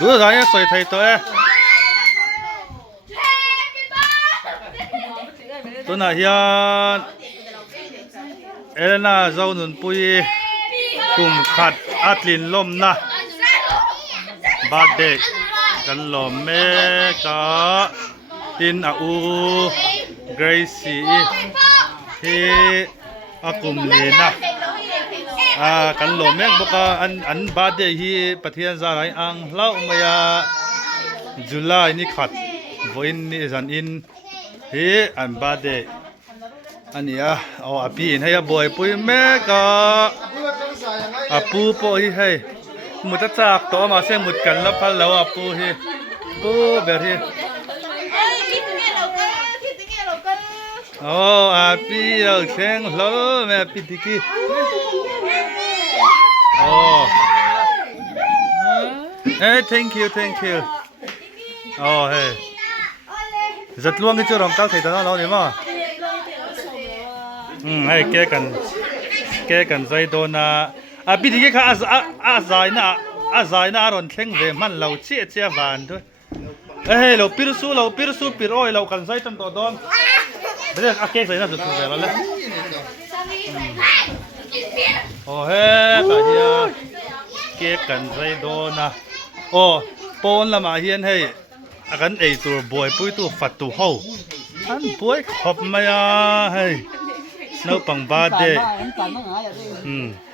ดูได้ยังสวยไทยตัวตัวน่ะเฮียนเอเลน่าเจ้าหนุนปุยกุมขัดอัดลินลมนะบาดเด็กกันลมเมกาตินอูเกรซี่ที่อากุมลีนะกันลมเมกบอกว่าอันบาดเด็กที่ประเทศสหรัฐอังเล่ามาจุลายนี่ขัดวันนี้จันอินที่อันบาดเด็กอันนี้เอาอภินให้บ่อยปุยเมกาปูโปฮิให้มุดจากตัวมาเส้นมุดกันแล้วพันแล้วปูฮิปูแบบฮิโอ้อาปีเราเส้นแล้วแม่ปีติกี้โอ้thank youโอ้เฮ้จัดล่วงที่จะรองเท้าใส่ตาเราเนี่ยมั้งให้แก้กันใจโดนะปีที่ข้าอาศัยนะรอนเข่งเวมันเราเชี่ยวันด้วยเราปิรสูปิรอ้อยเรากันใจตั้งตัวดอนเดี๋ยวแก้ใส่น่าจะถูกแล้วแหละโอ้เฮ้ตาเฮียแก้กันใจโดนะโอ้ปนละมาเฮียนให้กันตัวบอยปุ้ยตัวฟัดตัวเฮาอันป่วยขบมาให้นกปังบาเด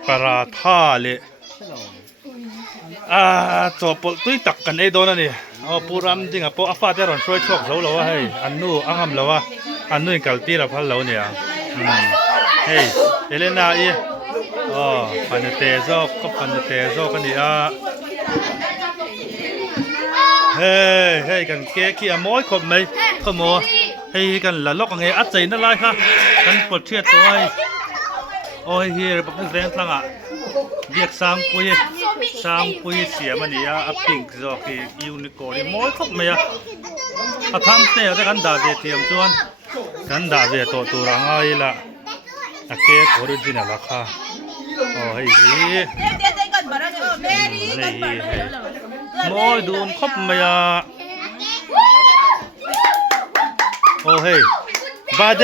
ปราท่าเลยจบตุ้ยตักกันไอ้โดนนี่ปูรำจริงปูอาฟาเดรอนช่วยชกเราให้อันนู้อังหำเราอันนู้กัลตีเราพันเราเนี่ยเฮ้เอเลน่าอีพันเตโซก็พันเตโซกันนี่เฮ้กันเก๊กี้มอยขบไหมขโมยให้กันละล็อกไงอัดใจนั่นไรค่ะกันปวดเชือดตัวโอ้ยเฮียปักแรงทั้งเบียกสร้างปุยเสียมันนี่ปิงจอกยูนิโคดิมอยขบไหมทำเสียแต่กันด่าเวทีมจวนกันด่าเวทตัวรังไงล่ะเก๊กออริจินัลราคาโอ้ยเฮียมอยดูนขบไหมโอ้เฮ้บาด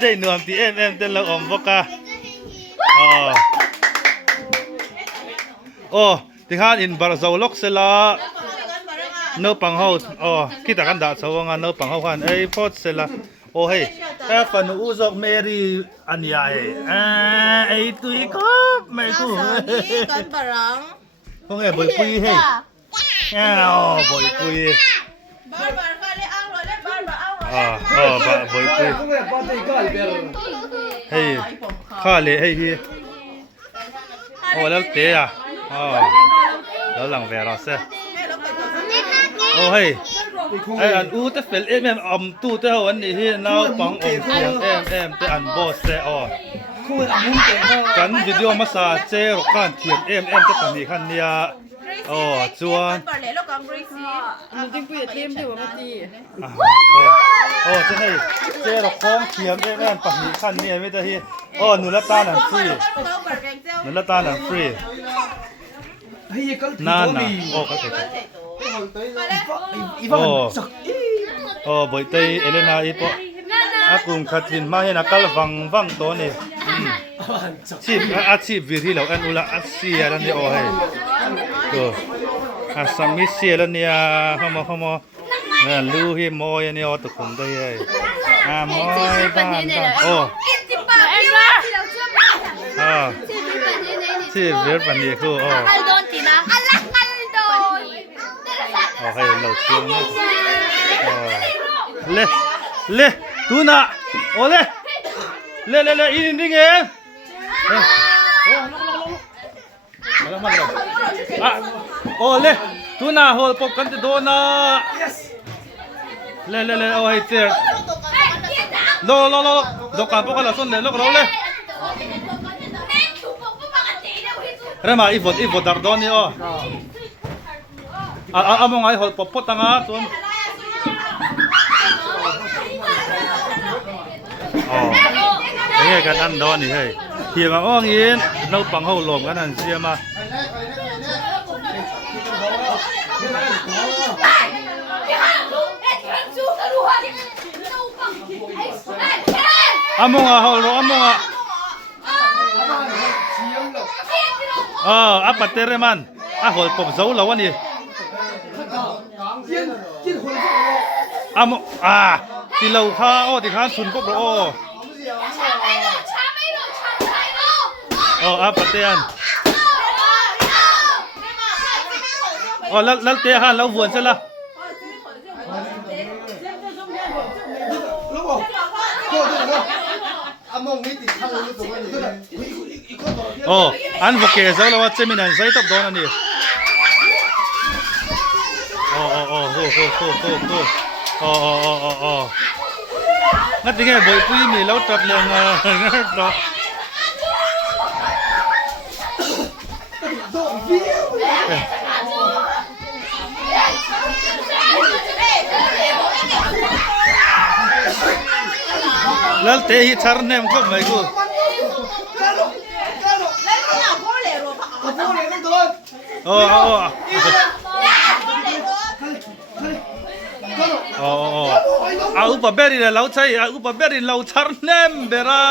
ได้หน่วงที่เอ็มเต้นแล้วอมบกะโอ้ที่ข้าอินบาร์โซล็อกเซล่าเนื้อปังเฮาคิดแต่กันด่าสว่างเนื้อปังเฮากันพอดเซล่าโอ้เฮ้ฟันอูซอกเมรี่อันใหญ่ตุยครับไม่กูกันบารังพวกบอยปุยเฮ้บอยปุยบอยปุยเฮ้ข้าเลยเฮ้ยโอ้แล้วเตะแล้วหลังเวลาเซ่โอ้เฮ้อันอูแต่เฟลตู้แต่วันนี้ที่น้าปังเทียมแต่อันบอสเซ่กันวิดีโอมาสาเจรกันเทียมแต่ตอนนี้คันเนี่ยจวนจริงปุยเทียมอยู่ว่าตีจะให้เจรคองเทียมปังนี้คันเนี่ยไม่ได้ที่นุลตาหนังฟรีนั่นนะบอยเตยเอเลนาอีปอากุมขัดลินมาเห็นกัลวังตัวนี่อาชีพวิธีเราอันอุลาอาเซียแล้วนี่ให้สามีเสียแล้วเนี่ยเขามาลูกที่มอยนี่ตุกคนได้มอยบ้านที่เวทวันนี้คือให้เราเชื่อเล่ดูนะเล่อีนี่ไงมาเล่ดูนะโหปกกันจะโดนนะเล่ให้เจอโลดอกกันพวกเราส่วนเล่เราเล่เรื่องมาอีฟดดาร์ดอนนี่มองไงหดปบตังส่วนนี่กันอันดอนนี่เฮ้ยเฮียมางี้เราปังเขาหลงกันนั่นเสียมา Amonga holo amonga apa tereman hol pop zau lawan ni amo ti lau kha ti kha sun pop apa tean lal te ha lau vuan se la an voke zau lawa cheminan zai top don ani ngati nge boy pui mi lau tap leng do lal te hi charnem ko mai ko upa beri la lau chai upa beri lau charnem bera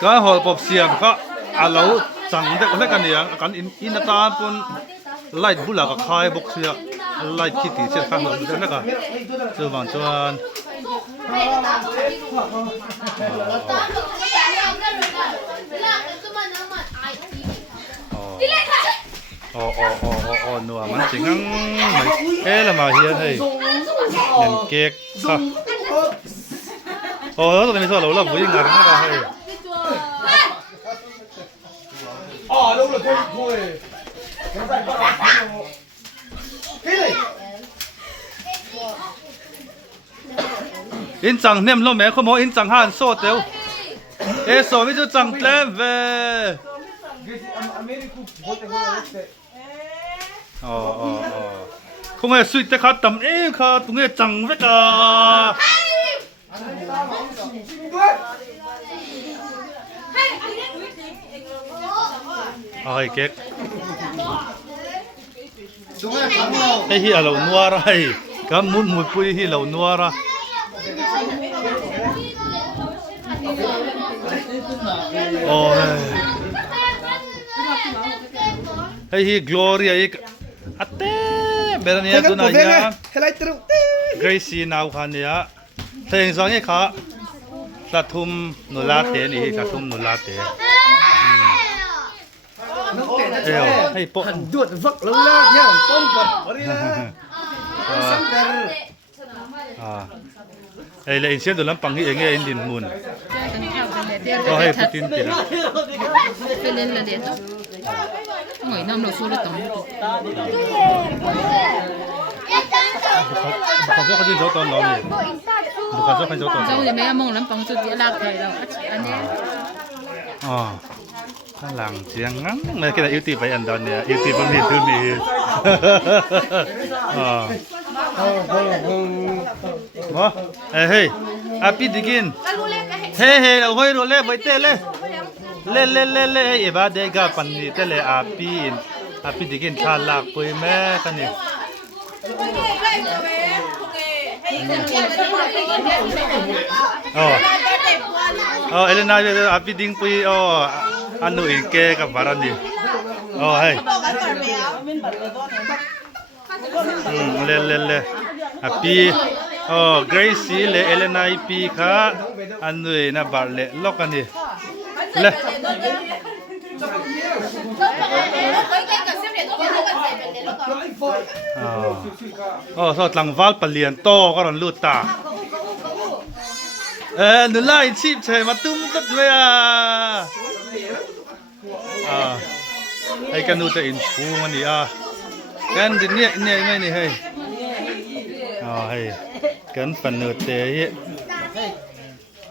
ka hol pop siam kha alo chang de le kan ya kan in ta pun light bula ka khai box ya light kitty che kha hol de ka chu wang chuan nua man chingang mai la ma hian hei nen kek kha to ni so lo la vui ngar na hei đâu là thôi in chẳng nem lo mẹ không có in chẳng han so teo e so mi chu chẳng tlem ve không ai suy te khát tầm e kha tung e chẳng ve cả ai kek ai hi alo nuara ai kam mun mu pui hi lo nuara ai hi gloria ik ate berania tunanya gracie nau khan ya theng sang e kha tathum nula te ni tathum nula te hay po duột vắc lâu la nhá pom vật hay là insian dalam panghi enge indin mun hay putin tira pelen la dia ngoi nam lo su le tom bakal so kadin so ton lo ni bakal so kan so ton so ye me among lam pang chu dia lak thai lo an ne lang chiang ngang mai cái này yêu tì phải ăn đòn nè yêu tì bấm đi thứ mi hey api digin hey hoi ro le bai te le e ba de ga pan ni te le api digin tha lak pui me kan ni Elena api ding pui anu inke ka barani hey le api Gracie le Elena ipi kha anu na barle lokani le so tlang val palian to ka ron lut ta nu lai chip chhe ma tum tat me ai kan nu ta in chu ngani kan din ne mai ni hey hey kan pan nu te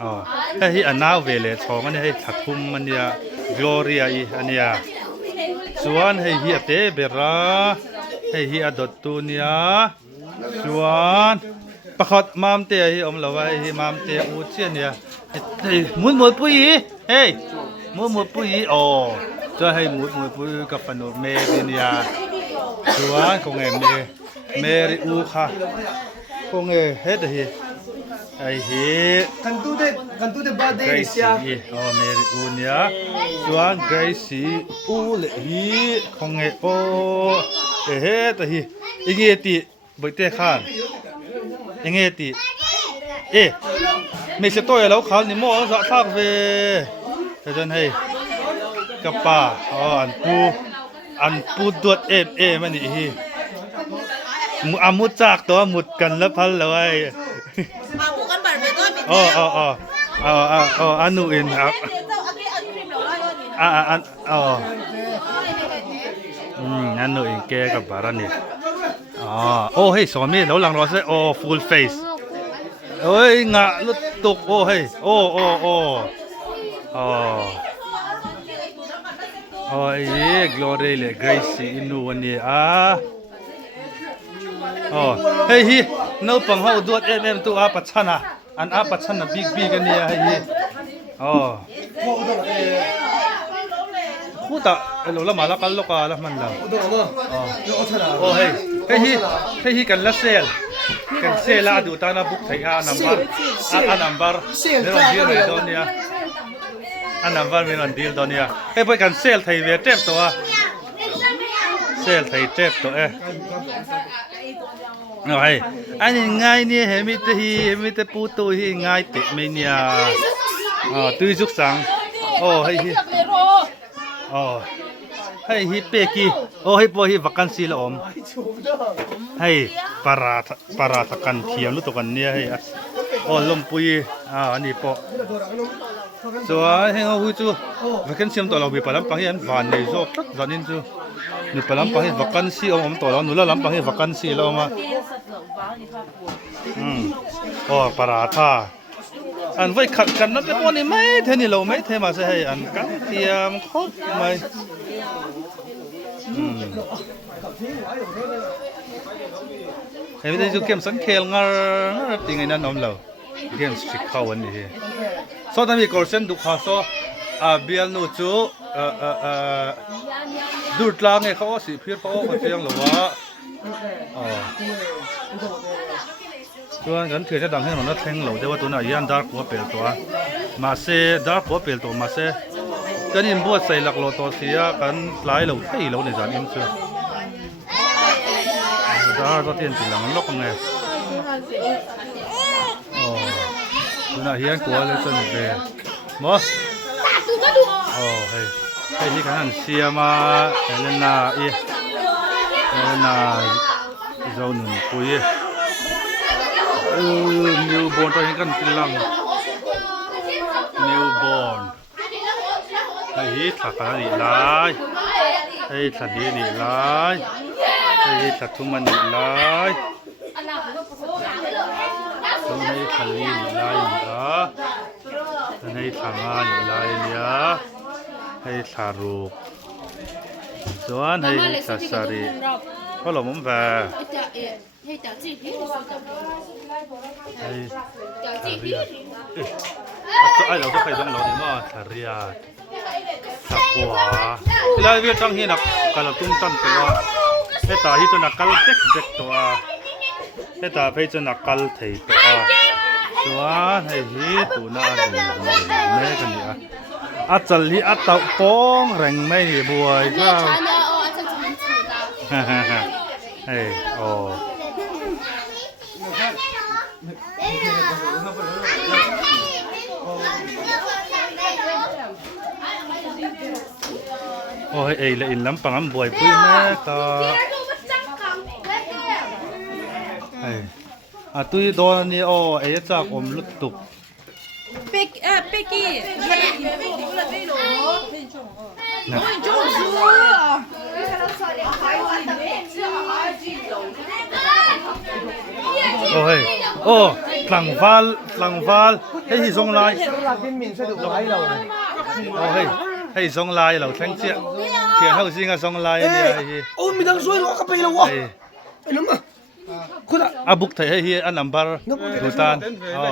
อ๋อให้อันนาเวเลสองอันนี้ให้ถักคุมมันเนี่ย Gloria อีอันเนี้ยส่วนให้เฮียเตเบราให้เฮียดดตูเนียส่วนประคดมามเตให้อมละไว้ให้มามเตอูเชียเนี่ยให้มุดปุยเฮ้ยมุดปุยอ๋อจะให้มุดปุยกับปนุเมเนี่ยส่วนคงเมริอูค่ะคงเฮ็ดให้ไอ้เฮกันตูเดบาเดย์เสียอ๋อเมริอูเนี่ยส่วนไกรสีอูเลฮีคงโอเฮ็ดให้อีเกติบ่เตะข้านอีเกติไม่ใช่ตัวแล้วเขานี่หม้อสะทักเวแต่จนให้กับป้าอ๋ออันปูดวดมันนี่ฮีมุดจากตัวมุดกันแล้วพันแล้วไอ้มาพูกันบัดไปด้วยปิด อันนู้นครับอันนู้นแกกับบารานี่โอ้เฮ้ยสอนมีแล้วหลังรอซะโอ้ full face เฮ้ยงะลุดตกโอ้เฮ้ยโอ้glory เลย grace อินูวันนี้เฮ้ยนูปังเฮาดวดตัวอาปัชนะอันอาปัชนะบิ๊กกันเนี่ยเฮ้ยคู่ตาเราละมาละกันลูกละมันละเฮ้ยกันละเซลกันเซลดูตานะบุกไทยนัมเบอร์เรื่องเดียวเลยตอนเนี้ยนัมเบอร์มีนันดีลตอนเนี้ยเฮ้ยไปกันเซลไทยเวทเจ็บตัวเซลไทยเจ็บตัวเอาให้อันนี้ง่ายนี่เห็นมีแต่ปูตัวที่ง่ายติดไม่เนี่ยตื้อจุกสังให้ฮิเปกี้ให้พอฮิวักันซีละอมให้ปาราทกันเขียวรู้ตัวกันเนี่ยให้ลมปุยอันนี้พอส่วนให้เอาหูจูวักันซีมตัวเราไปปลำปังยันวันนี้จบตอนนี้จูนี่ปลำปังยันวักันซีอมตัวเราหนูละลำปังยันวักันซีเรามาปาราทาอันไว้ขัดกันนั่นเป็นวันนี้ไม่เท่านี้เราไม่เท่มาใช่ให้อันกันเทียมครบไหมเฮ้ยไม่ได้จูเกมสังเคลงาติงไงนั่นน้องเราเกมสติกเข้าวันนี้โซ่ทำมีกอร์เซนดูข้าโซ่เบียร์นูจูดูดลางไงเขาสิเพี้ยนเขาเพียงหรือว่าตัวงั้นถือจะดังให้หนูนัดแทงเหล่าแต่ว่าตัวน่ะยันดาร์กหัวเปลี่ยนตัวมาเซดาร์กหัวเปลี่ยนตัวมาเซก็นี่บวชใส่หลักโลตัวเสียกันหลายเหล่าไทยเหล่าในจานอินซูดาร์กตัวเตียนจีหลังล็อกไงตัวน่ะเฮียนตัวเลยจนเบะมั้งเฮ้ยที่กันเสียมาเฮเลน่าเจ้าหนุ่มปุยnewborn ตัวเองกันกินลัง newborn ไอ้ถักกันนี่ลายไอ้ถักดีนี่ลายไอ้ถักทุ่มมันนี่ลายไอ้ถักลีนี่ลายนี่ไอ้ถักงานนี่ลายเนี่ยไอ้ถักรูปส่วนไอ้ถักสารีก็หล่อมุ่งแฝงไอ้เราจะไปตรงเราเนี่ยว่าทาริยาสักกว่าแล้วเวียดจังที่นักการเราตุ้มตั้มตัวไอ้ตาที่จะนักการเด็กตัวไอ้ตาไปจะนักการเถียตัวส่วนไอ้ฮีตัวน่าดูแม่กันเนี่ยจัลลีเต่าป้องแรงไม่บวยก็เฮ้ยเอ้ยละอินล้ำปังบ่อยปุ้ยแม่ตาตุ้ยโดนนี่เอ้ยจากอมลุดตุกเป็กกี้นะ โอ้เฮ้ยโอ้หลังฟาลให้ที่ทรงลายโอ้เฮ้ยให้ทรงลายเราแข่งเสียเขียนเท่าสิงะทรงลายเนี่ยไอ้ โอ้มีทั้งสวยแล้วก็ไปแล้ววะไอ้น้ำอ่ะคุณอ่ะ อาบุกไทยให้อันนัมบาร์ดูตานอ๋อ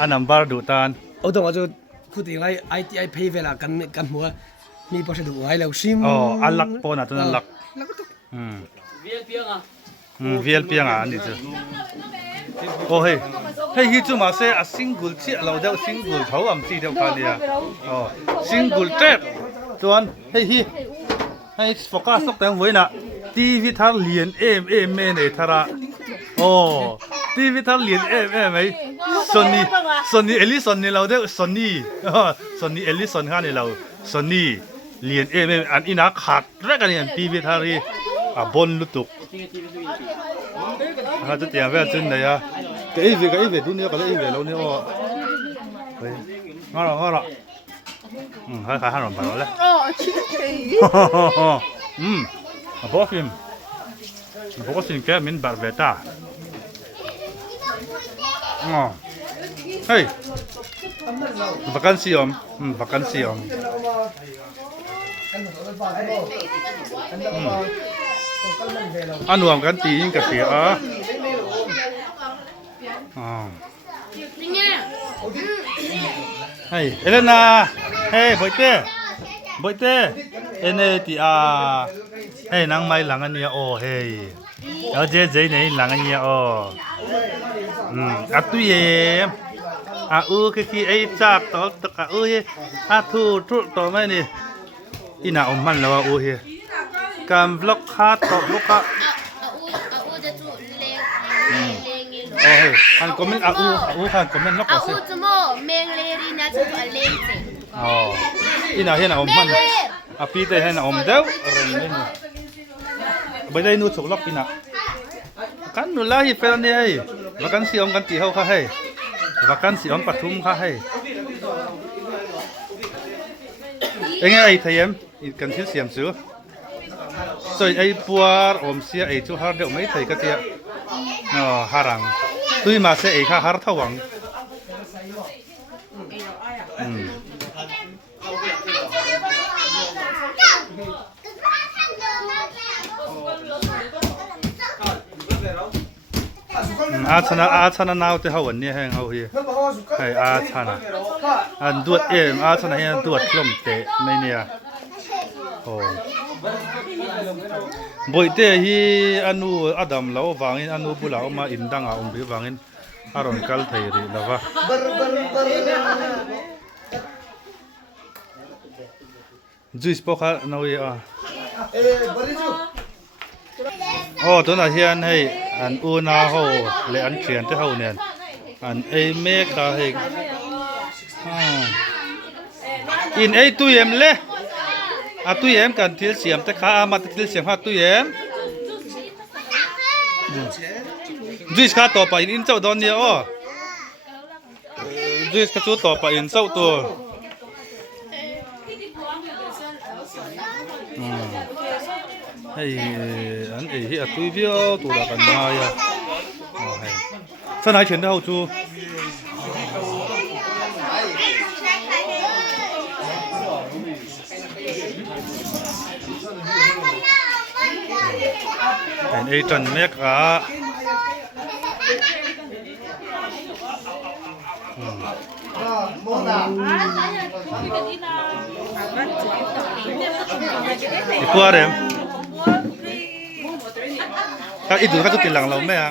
อันนัมบาร์ดูตาน โอ้ตรงว่าจะพูดถึงไรไอทีไอเพย์เวลากันหัวมีพอจะดูไว้แล้วซิม อ๋ออันลักปอนะตัวนั้นลัก แล้วก็ต้อง เวียลเปียงอ่ะนี่จ้ะโอ้เฮ้ยให้ฮิจูมาเซอะซิงเกิลชิเราเดาซิงเกิลเขาอ่ำตีเดียวกันเนี่ยอ๋อซิงเกิลเทปส่วนให้โฟกัสตกแต่งไว้น่ะทีวีทาเลียนเอ็มเนี่ยทาระโอ้ทีวีทาเลียนเอ็มไอ้ซอนนี่เอลิสันนี่เราเดาซอนนี่เอลิสันข้านี่เราซอนนี่เลียนเอ็มอันอีนักขาดแรกกันเนี่ยทีวีทารีบอลลุตุก他这点位真的呀，个一位都你个一位老你哦，喂，好了，还人办了嘞，哦，去可以。不过是给民白白大，嘿，vakansi om，vakansi om，อันรวมกันตีนกับเสียเฮ้ยเอเลนาเฮ้ยบอยเต้เอเนติอาเฮ้ยนางไม้หลังอันนี้โอ้เฮ้ยแล้วเจ๊เนี่ยหลังอันนี้โอ้อัตุเย่คือไอ้จักต่อตะทูต่อไม่นี่อีน่าอมมันแล้วโอ้เฮ้ยการบล็อกคาต่อบล็อกคาจะจุเลงโอ้ยฮันคอมเมนต์ฮันคอมเมนต์ล็อกก็สิ จะโมเมงเลรีน่าจะเลงสิอ๋ออีน่าเห็นอมมันปีเตเห็นอมเดวเรื่องนี้ไม่ได้นูสุกล็อกอีน่ากันนูลาฮิเฟลนี่ให้วักันสิอมกันตีเฮาค่ะให้วักันสิอมปทุมค่ะให้เอ็งไอ้ไทยมกันที่เสียมซื้อส่วนไอ้ปัวอมเสียไอ้จูฮาร์เดไม่ไทยก็เตี้ยฮารังตุยมาเสียไอ้ข้าฮาร์ทวังอาชนะนาวที่เขาวันนี้ให้เขาเฮียให้อาชนะอันดวดอาชนะให้ดวดกลมเตะไม่เนี่ยโอ้บ่อยเตะฮีอนูอดัมเราวางอินอนูบุลามาอินดังอาบิวางอินอารอนกัลไทยรีแล้ววะจุยสปอคานาวอ่ะโอ้ตัวนั้นเฮียนให้อันอูนาโฮเลอันเขียนที่เขาเนี่ยอันเอเมกาให้อินไอตุยเอ็มเลยตุยเอ็มกันที่เสียมแต่ข้ามาที่เสียมหาตุยเอ็มจุยสข้าต่อไปอินเจ้าดอนเนี่ยอ๋อจุยสข้าจูต่อไปอินเจ้าตัวไอ้อันไอ้ที่ตุยเบี้ยวตัวละกันมา呀อ๋อให้สนายเฉินได้เขาจูเห็นไอ้จันเมฆอ่ะอีกว่าเดิมถ้าอีดูเขาจะติดหลังเราไหมอ่ะ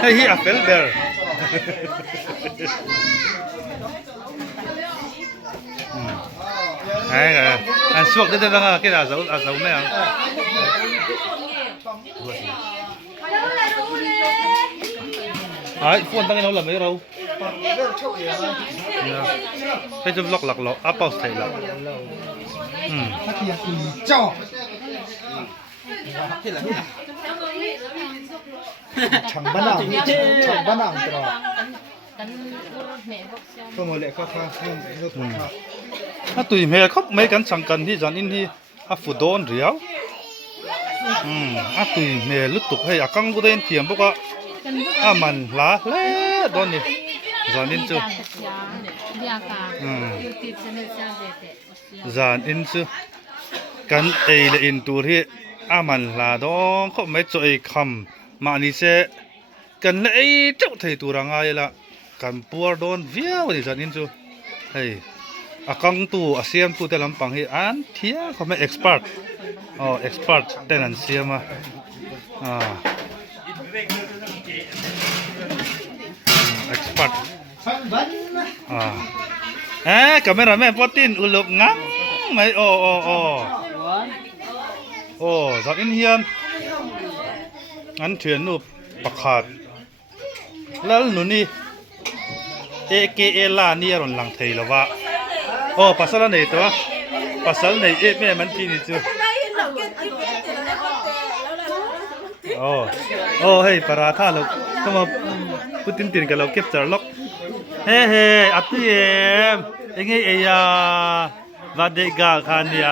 ให้ฮีอัฟเฟลเบอร์ไอ้อันสวกได้ดังอ่ะแค่อาสาวไหมอ่ะไอ้ฝนตั้งแต่เราหลับไม่เราให้จะล็อกหลักเราอัพเอาใส่หลัก장반항 들어 ก็มาเลยค่ะถ้าตุยเมย์เขาไม่กันสังกันที่จันอินที่อาฟุดอนเรียวตุยเมย์ลุตุกให้อากังบุเรนเทียมพวกอามันลาเล่ดอนนี่จันอินจูจันอินจูกันเอเลอินตูที่อามันลาดองเขาไม่จ่อยคำมานี่เสกันเลยเจ้าไทยตัวรังไงละกันปัวโดนเวียวนี่จันอินจูเฮ้ยอากังตูอาเซียมตูแต่ลำปังเฮอันเทียเขาไม่เอ็กซ์เพรสเอ็กซ์เพรสแต่นั่นเสียมาเอ็กซ์เพรสkameramen potin uluk ngang maiจันอินเฮียนอันเถื่อนนูประคาดแล้วหนูนี่AKA ล่านี่รอนหลังไทยแล้ววะภาษาไหนตัวภาษาไหนแม่มันที่นี่จูเฮ้ยปราท่าเราเข้ามาพูดตินกับเราเก็บจาร์ล็อกเฮ้อัตติเอ็งไงวาเดกาคานีย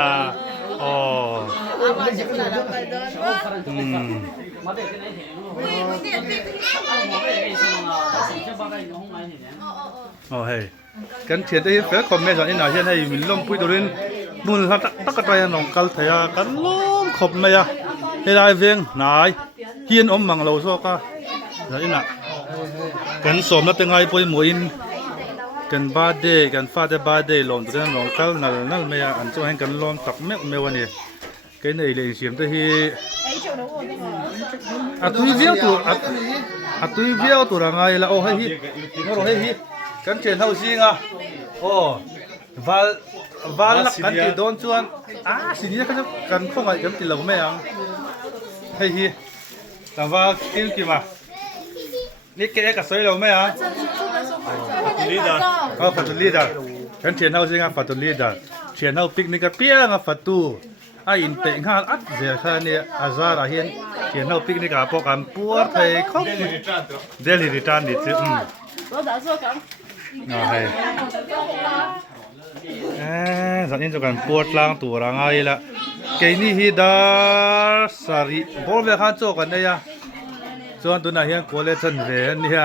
เฮ้ยกันเทียนได้เฟซคอมเมนต์นี่นะเห็นให้มิลลมพูดตัวนี้มุนครับตักกระไรน้องกัลเทียกันล้มขบไม่ให้ได้เวียงนายเฮียนมังเราโซก้านี่นะกันสมแล้วเป็นไงปุยหมวยกันบาดเดกันฟาดบาดเดลงตัวนั้นน้องกัลนั่นไม่อันจะให้กันล้มตักไม่วันนี้กันในเลยเสียมตัวที่ตุยเวียวตัวรังไงละให้ฮิให้ฮิกันเชนเฮาซิงวาลกันที่โดนชวนสินี้กันพวกไงกันที่เราไม่ยังให้ฮิแต่ว่ากินกี่มานี่แกกับสวยเราไม่ยังฟาตุลีดากันเชนเฮาซิงฟาตุลีดาเชนเฮาปิกนิกกับเปียงฟาตูอินเตงฮาอัดเสียค่าเนี่ยอาซาราเห็นเขียนเอาปิกนิกกับพวกกันปวดไทยครบเดลิริตันดิซึสันนิษฐานปวดล้างตัวร่างไงละเกนี่ฮิดาสารีบอลเวขันโจกันเนี่ยส่วนตัวนั้นยังโคเลชันเรียนเนี่ย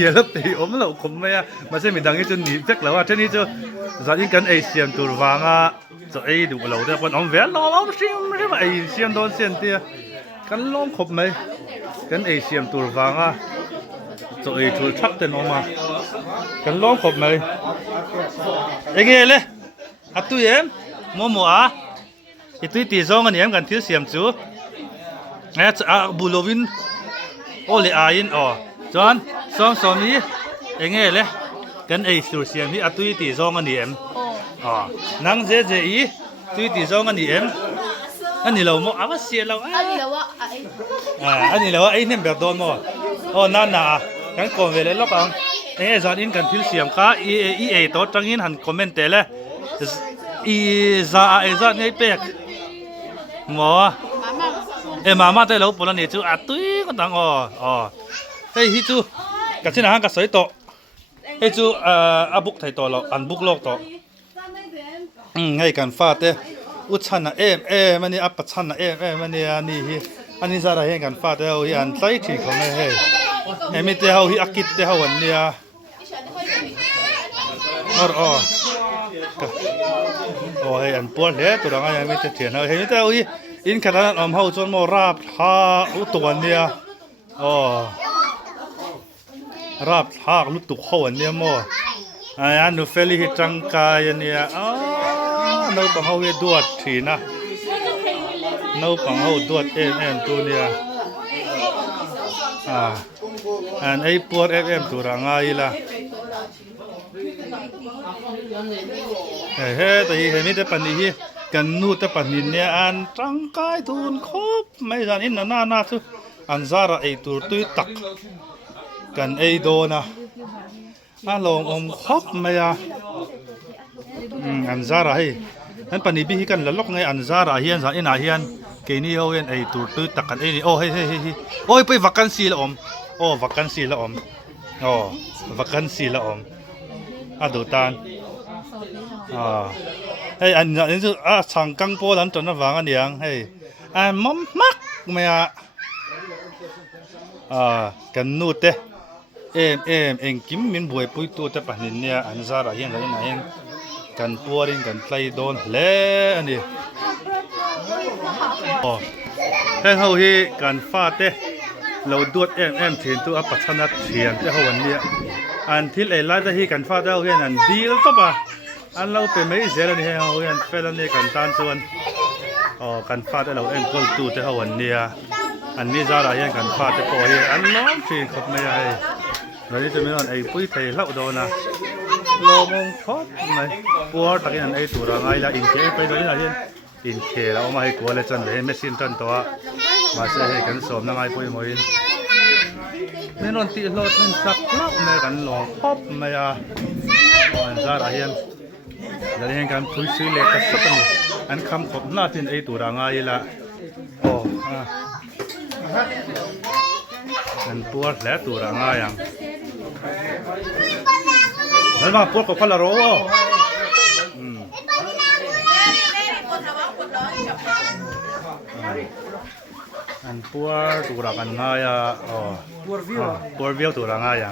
เยอะตีอมเราคมไหมมาใช่มีดังนี้จนหนีเจ๊กแล้วว่าเช่นนี้จะสันนิษฐานเอเชียนตัววางจะไอ้ดูเราได้คนอมเวลล้อมชิมใช่ไหมไอเชียนโดนเสียนเตี้ยกันล้อมครบไหมกันไอเชียนตัวฟังจะไอตัวชักเต็นออกมากันล้อมครบไหมเอ็งเลยตุยโมอีตุยตีซองกันกันที่เสียมจูบุโลวินโอเลอายินจอนซ้อมนี้เอ็งเลยกันไอตัวเสียมที่ตุยตีซองกันนังเจ๊อีตุยตีซองกันอันนี้เราอันนี้เราไอ้เนี่ยแบบโดนนั่นน่ะกันคอมเวลล็อกจานอินกันที่เสียมข้าตัวจังอินหันคอมเมนต์เลยซาเนี่ยเป็กมาแต่เราปนนี่จูตุยก็ตังเฮ้ยฮิจูกันที่ไหนกันสวยโตเฮ้ยจูบุกไทยโตเราอันบุกโลกโตให้กันฟาดอุชันมันนี่อัปชันมันนี่อันนี้จะอะไรให้กันฟาดเอาอันใส่ที่เขาไม่ให้ไม่เท่าที่อักิดเท่าวันนี้ให้อันปวดเลยตัวเราไงไม่เทียนเอาให้ไม่เท่าที่อินขนาดนั้นเขาจนมอราบหาอุตัวนี้ราบหาลุตุเขาวันนี้มั่วอันนู้เฟลิฮิจังกายเนี่ยเราปังเขาดวดทีนะเราปังเขาดวดตัวเนี่ยอันไอ้ปวดตัวร่างไงล่ะแต่เห็นไม่ได้ปันนี้กันนู่แต่ปันนี้เนี่ยอันจังกายทุนครบไม่จานอินน่าสุอันซาระไอ้ตัวตุยตักกันไอ้โดนะลองครบไหมอันซาระให้นั่นปันนี้พี่กันแล้วล็อกไงอันซาระเฮียนสารอินอาเฮียนเกนี่เอาเองไอ้ตัวตุยตักกันไอ้นี่เฮ้ยไปวัคกันซีละวัคกันซีละ อ๋อvacancy la om adutan hey an ju changkang po lan ton na wang aniang hey mom mak maya kan nu te em kim min buai pui tu te panin nia an zara hian la na hen kan puarin kan tlai don le ani heng ho hi kan fa te lo duat em thin tu a pachana thian te ho an nia an thil ei lai da hi kan fa da hian an deal to ba an lo pe mai zel ani heng ho hian fel ani kan tan chuan kan fa te lo en kol tu te ho an nia an ni zara hian kan fa te po hi an lom thin khop mai ai lo ni te me on ei pui thei lau do na lo mong khop mai puar takin an ei tu ra ngai la in ke pe do ni la hian in ke la ma hi ko le chan le machine tan to ma se he kan som na ngai pui moin ni non ti lot nen sak lak me kan lo khop mai a an zara hian la hian kan pui sui le ka sak ni an kham khop na tin ei tu ra ngai la an puar le tu ra ngai yang Nalma puar ko pala ro an puar tu ra kan ngaya puar view tu ra ngaya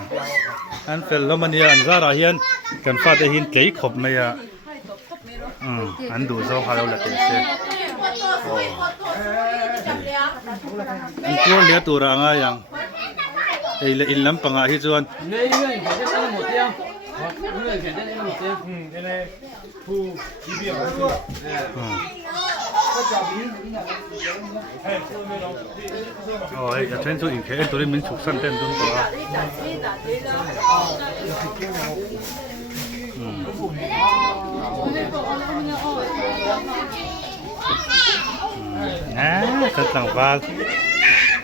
an fel lomania an zara hian kan fa te hin tlei khop mai a an du zo ha lo la te se an puar le tu ra ngaya ei le in lam panga hi chuan ei aten chu in ke torin min chuk san ten dum to sa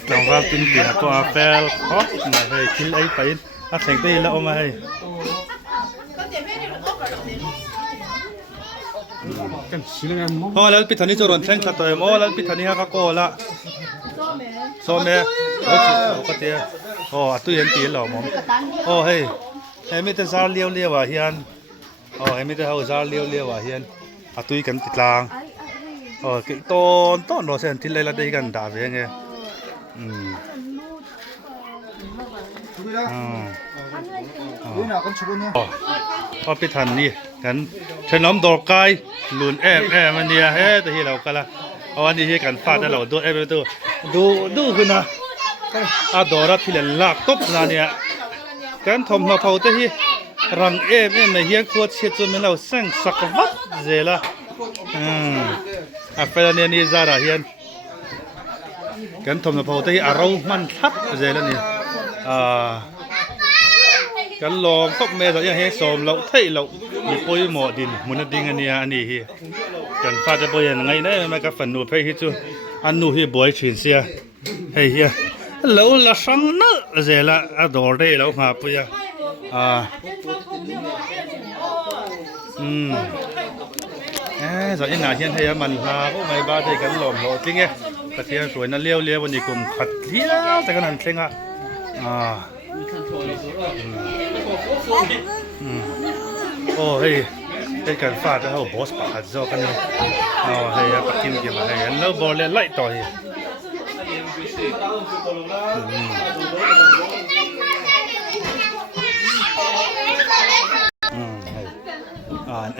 tlang wal tin pin to a fel khop na hei thil ai pain a theng te la oma hei kan silang mo lal pithani choron theng tha toy mo lal pithani ha ka ko la so me o ka te atu yen ti lo mom hei mi te zar liao liao wa hian mi te hau zar liao liao wa hian atui kan titlang ki ton no sen thil lai la dei kan da ve nge pitan ni kan thenom dor kai lun em ania he te hi lo kala ani hi kan fa da lo do du huna a dora thil lak top na nia kan thom na phau te hi rang em na hian khuat che chu me lo sang sak wat zela a fel ni zara hian kan thom na phau te hi a ro man thap zela ni kan lom khop me da he som lo thei lo mi poi mo din mun ding ania ani hi kan fa da boy ngai na ma ka fan nu phei hi chu an nu hi boy thin sia hei hi lo la sang na zela a dor dei lo ha pu ya za ina hian hei man ha ko mai ba dei kan lom lo ting e pathian soi na leo leo ni kum khat thia ta kan an thenga hei kan fa da ho boss pa khat zo kan hei a pakin ki ma hei an lo bor le lai to hi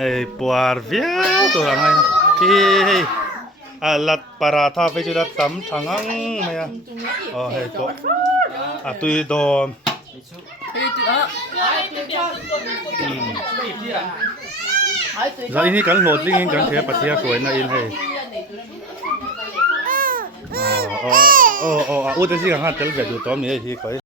hei puar via to ra ngai hei alat paratha pe chu da tam thangang me hei to atui dom za ini kan lot ling kan the patia soi na in hei u te si kan ha tel ve du to mi hi koi